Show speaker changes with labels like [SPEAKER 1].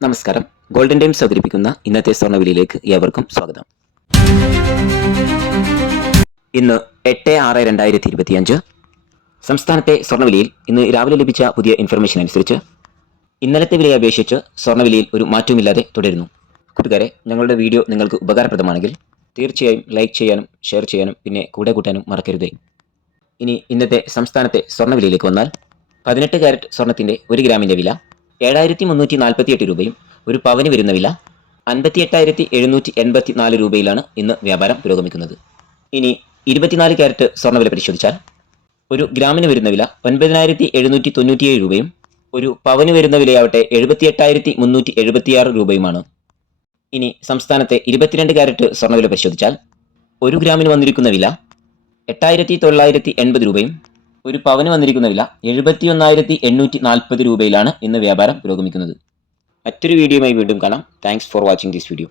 [SPEAKER 1] നമസ്കാരം. Golden times അവതരിപ്പിക്കുന്ന ഇന്നത്തെ സ്വർണവിലയിലേക്ക് ഏവർക്കും സ്വാഗതം. ഇന്ന് എട്ട് ആറ് രണ്ടായിരത്തി ഇരുപത്തിയഞ്ച് സംസ്ഥാനത്തെ സ്വർണവിലയിൽ ഇന്ന് രാവിലെ ലഭിച്ച പുതിയ ഇൻഫർമേഷൻ അനുസരിച്ച് ഇന്നലത്തെ വിലയെ അപേക്ഷിച്ച് സ്വർണവിലയിൽ ഒരു മാറ്റവുമില്ലാതെ തുടരുന്നു. കൂട്ടുകാരെ ഞങ്ങളുടെ വീഡിയോ നിങ്ങൾക്ക് ഉപകാരപ്രദമാണെങ്കിൽ തീർച്ചയായും ലൈക്ക് ചെയ്യാനും ഷെയർ ചെയ്യാനും പിന്നെ കൂടെ കൂട്ടാനും മറക്കരുതേ. ഇനി ഇന്നത്തെ സംസ്ഥാനത്തെ സ്വർണവിലയിലേക്ക് വന്നാൽ പതിനെട്ട് കാരറ്റ് സ്വർണത്തിന്റെ ഒരു ഗ്രാമിന്റെ വില ഏഴായിരത്തി മുന്നൂറ്റി നാൽപ്പത്തി എട്ട് രൂപയും ഒരു പവന് വരുന്ന വില അൻപത്തി എട്ടായിരത്തി എഴുന്നൂറ്റി എൺപത്തി നാല് രൂപയിലാണ് ഇന്ന് വ്യാപാരം പുരോഗമിക്കുന്നത്. ഇനി ഇരുപത്തിനാല് ക്യാരറ്റ് സ്വർണവില പരിശോധിച്ചാൽ ഒരു ഗ്രാമിന് വരുന്ന വില ഒൻപതിനായിരത്തി എഴുന്നൂറ്റി തൊണ്ണൂറ്റിയേഴ് രൂപയും ഒരു പവന് വരുന്ന വിലയാവട്ടെ എഴുപത്തി എട്ടായിരത്തി മുന്നൂറ്റി എഴുപത്തിയാറ് രൂപയുമാണ്. ഇനി സംസ്ഥാനത്തെ ഇരുപത്തിരണ്ട് ക്യാരറ്റ് സ്വർണവില പരിശോധിച്ചാൽ ഒരു ഗ്രാമിന് വന്നിരിക്കുന്ന വില എട്ടായിരത്തി തൊള്ളായിരത്തി എൺപത് രൂപയും ഒരു പവന് വന്നിരിക്കുന്ന വില എഴുപത്തി ഒന്നായിരത്തി എണ്ണൂറ്റി നാൽപ്പത് രൂപയിലാണ് ഇന്ന് വ്യാപാരം പുരോഗമിക്കുന്നത്. മറ്റൊരു വീഡിയോയുമായി വീണ്ടും കാണാം. Thanks for watching this video